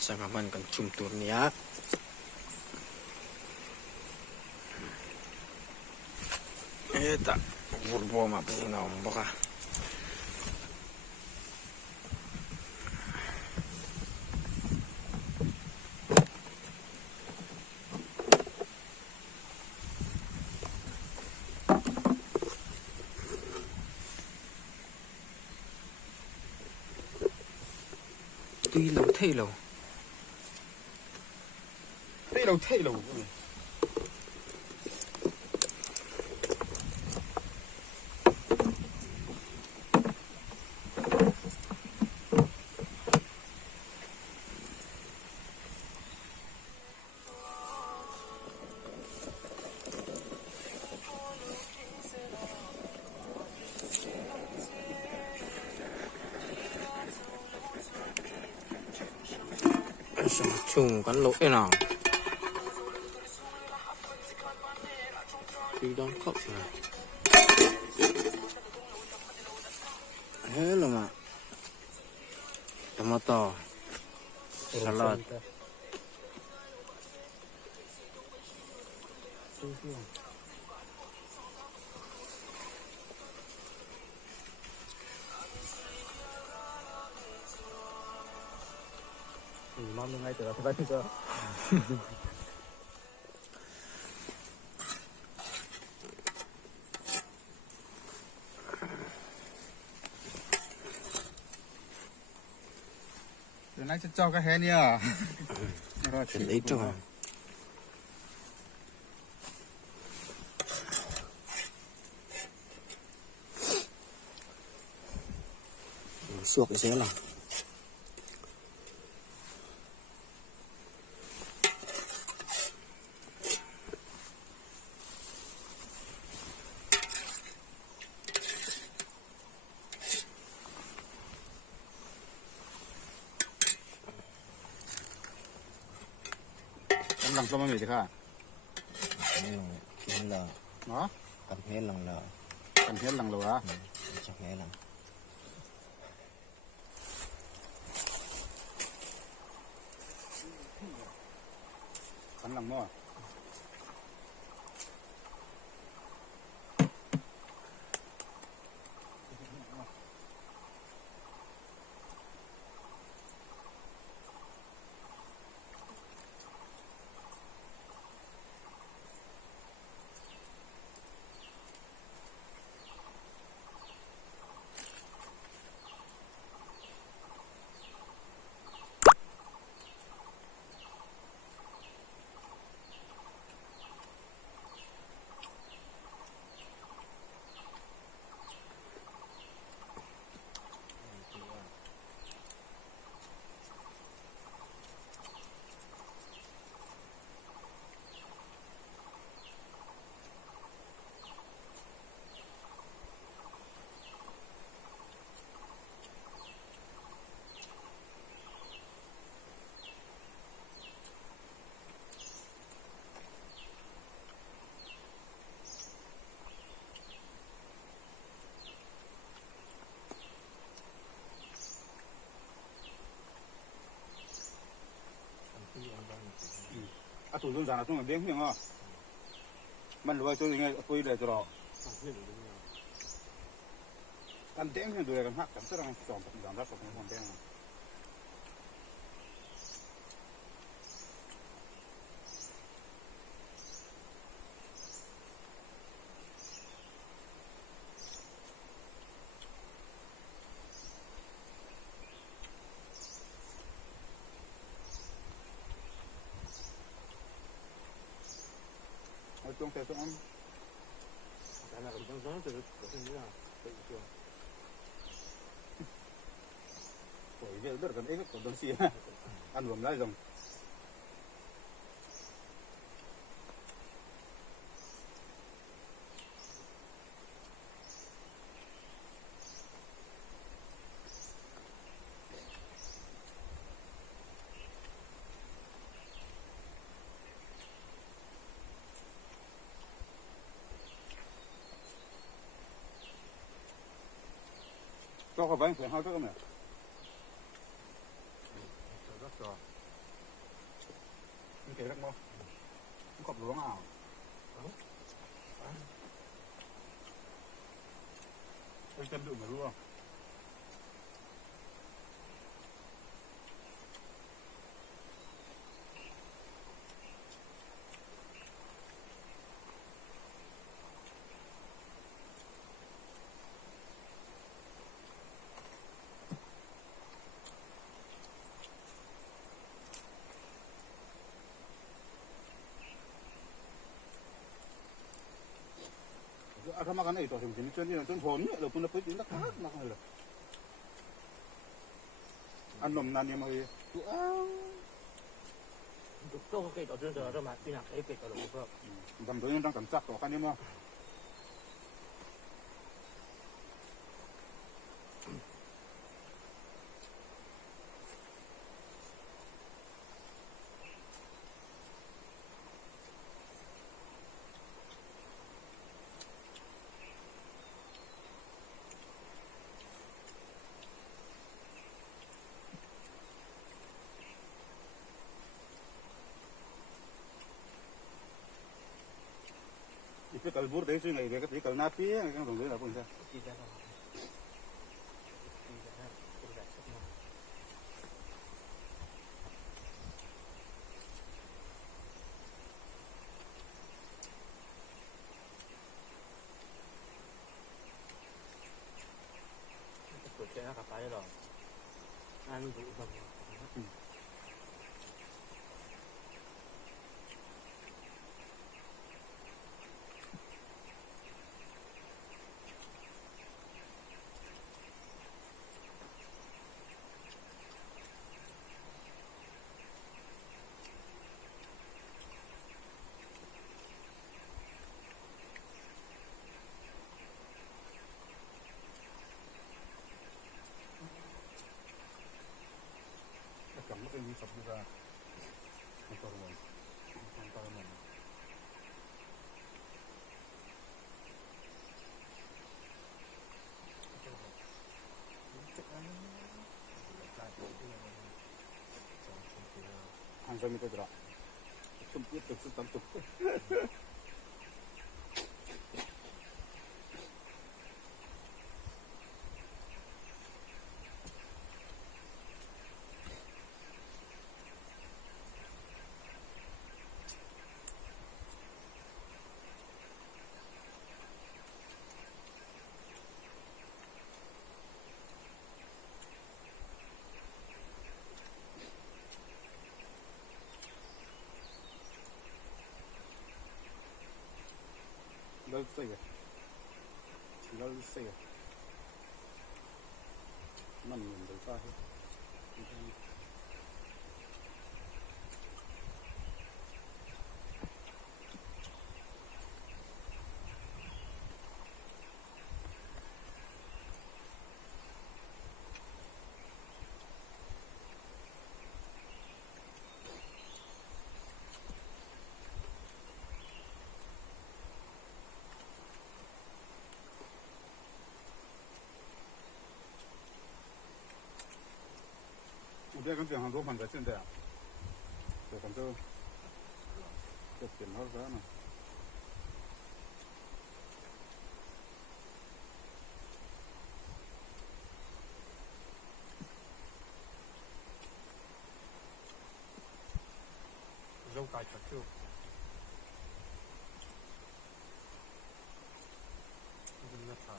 sagaman kan cumtur niya. Eta burbo mapinaw baka. Tuy lâu thay lâu thay lâu chung cắn lỗ nào đi đón khóc này thế là mà tomato salad mong ngay từ đó phải chưa từ nãy cho cái hé nha chuyện ít cho suộc cái xé là làm sao mà mì được hả? Nên là nó cầm hết lần là cần hết lần rồi á chắc hết lần cắn lần nữa tụi dân già là chúng là biếng miệng à mình lùi cho nghe tôi để cho đó ăn tiếng thì đuổiกันหักกันซะแล้วสองสามรับกับคนแดงtrong tay tôi ăn cái này cũng giống từ cái gì à tự chưa rồi giờ rất là cần ít của东西ăn gồm lại dùng cho cái bánh phải hao chút không nhỉ? Rất rồi. kể rắc mò cọp luống ảo ôi chân đựng phải luônถ้ามากันไอ้ตัวถึงถึงจนนี่จนผลเนี่ยเราคุณจะไปกินนักมากมากเลยอันนมนันยังมาเลยตัวอ้าว都可以到这这买冰箱可以给到了我说，ทำตัวยังต้องกันจักต่อกันนี่มั้งอีกก็บูร์ได้ช่วยไงเด็กก็ตีกันน้าพี่ก็ต้องเลยนะพุ่งใช่记得了，记得了，不在什么。昨天那个白了，俺们都什么？cầm nó cái gì sập ra không có rồi không có mình hàng trăm meter berat, sempit tersentuh. Lâu xìa nằm nhìn được qua hết这跟平常做饭在现在啊，这反正这点好啥呢？肉盖吃酒，真的怕。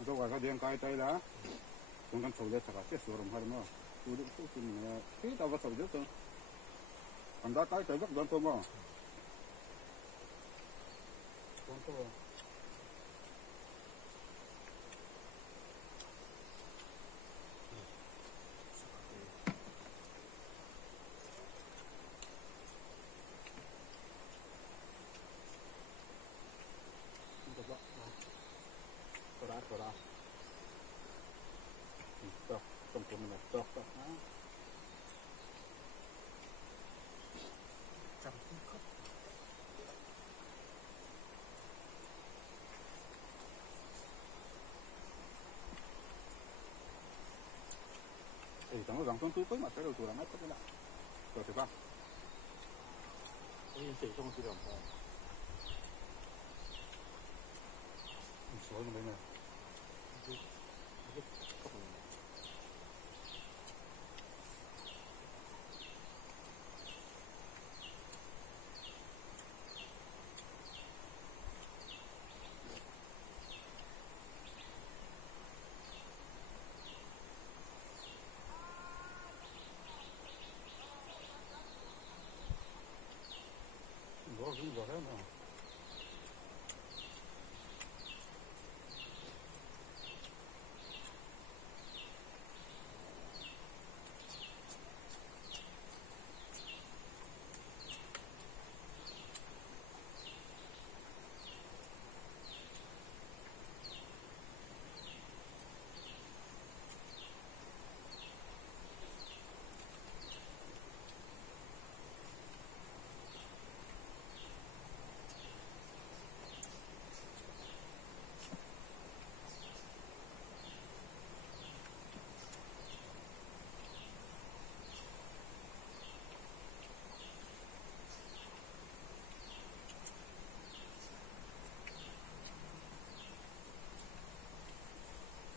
Itu kalau dia kaya tay dah, tungkan saudara cakap suram hari mah, sudah tu sini, kita apa saudara tu, anda kaya tay tak jangan tu mah, contoh. Berat. Stop, tunggu mana stop. Trăm phút khóc. Tao nó rằng con cứ tới mà cái đầu tụi nó có cái nào rồi thì ba 我用水冲是两包， số nó bên này 不可能。 nó cũng rồi hết mà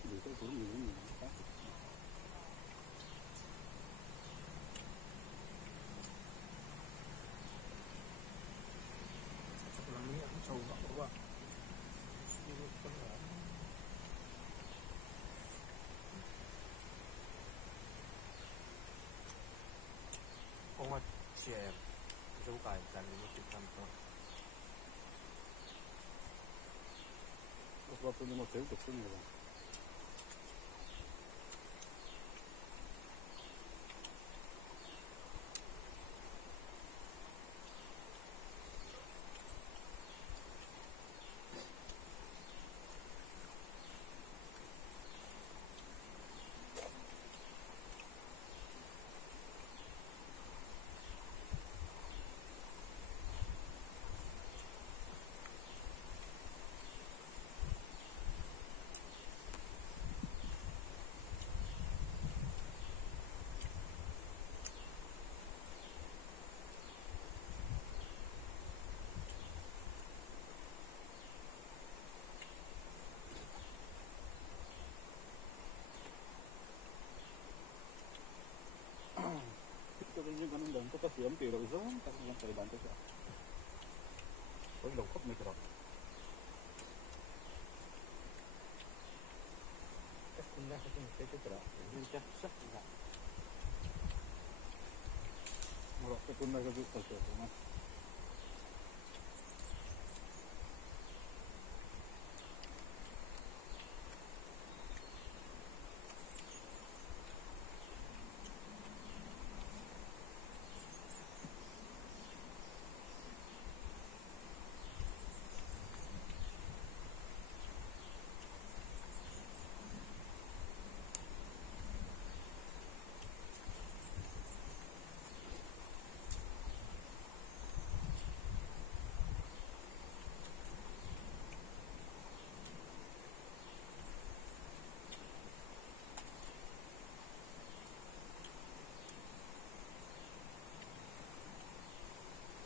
vì cái cũng nhiều người khác làm gì cũng sâu vào quá. Con mà chè dấu cải cải nó chịu làm to. nó có một thiếu cực sinh rồi cái những con đường có sớm từ đầu giống các con thời bản tất cả có đầu khớp mấy cái đó Chắc cũng ra cái đó, nhưng chắc sắc là mà cái con này cái gì phải không ạ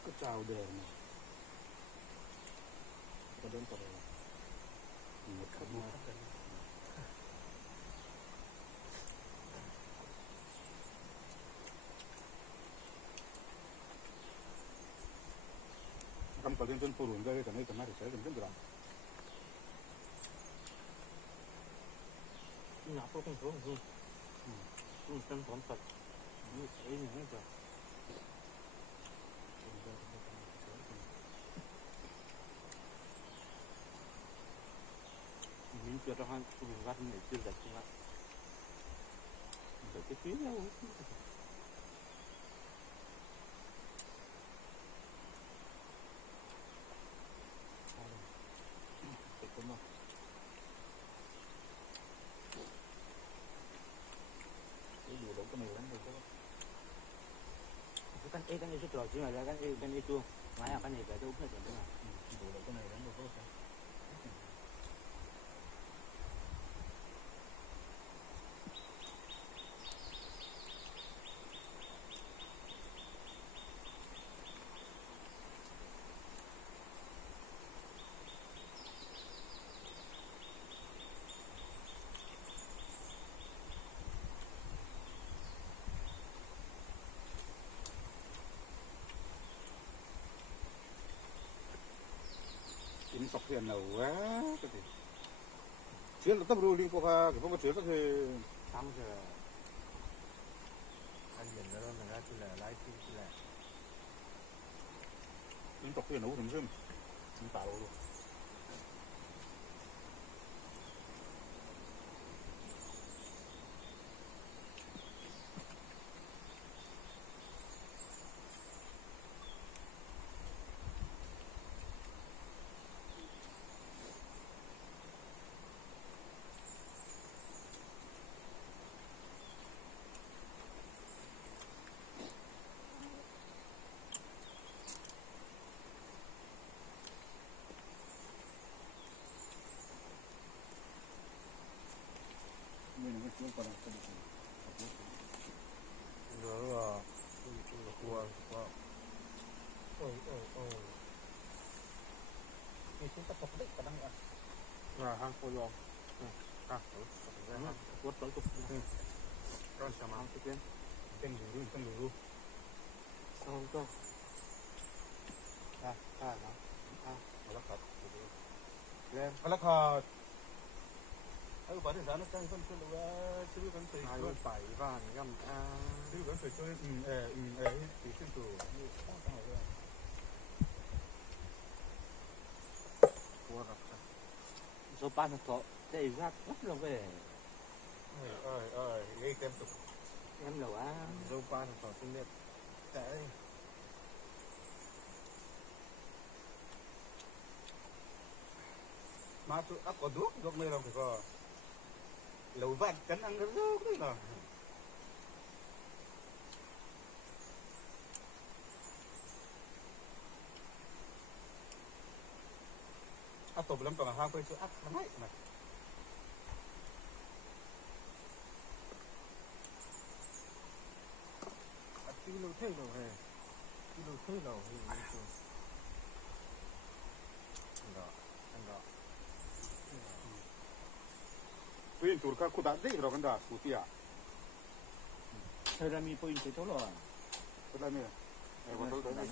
cái chào đề này có đến tận một khắp một cầm tờ lên trên phù ra cái này cái này sẽ đến được nhà có không có không. Chân phóng sạch. Như thế này rồi. Mình chưa ra hàng cũng gắt này chưa đặt chưa. Rồi cái tiếng đâu. Cái này chút rồi chứ mà ra cái này chuông. Máy à cái này phải đúng hết rồi đúng không? đủ được cái này đánh được không tiền nào quá cái gì chuyện là tập rồi đi qua cái phong chuyện cái Xong rồi anh nhìn nó là chỉ là lái chỉ là những tộc tiền nấu thùng xương chúng tạo luôn mình nó chưa còn rồi cua thì chúng ta phục đích cả năng là hàng khô giò quất tới cục con sao mà cái tên tên đủ xong cơ nó mà lắc cật lên mà lắc cật bảo thì nó căng phân chứ vẫn tùy hai bảy và ngâm chứ vẫn phải chơi thì xin tù qua gặp số ba thật thọ chạy ra rất là về gây tem tục em đầu á dâu ba thằng thọ sinh đẹp đấy mà tụi ấp có đuốc nơi đâu phải có lẩu vặt cắn ăn nó rớt đấy là ấp tổ lắm còn hàng quay số ấp lắm ấy mà kilo thế nào hè kilo thế nào thì Pin turka kuda dei ro kanda sutia thời ra mi point chỗ rồi kuda me e botol dei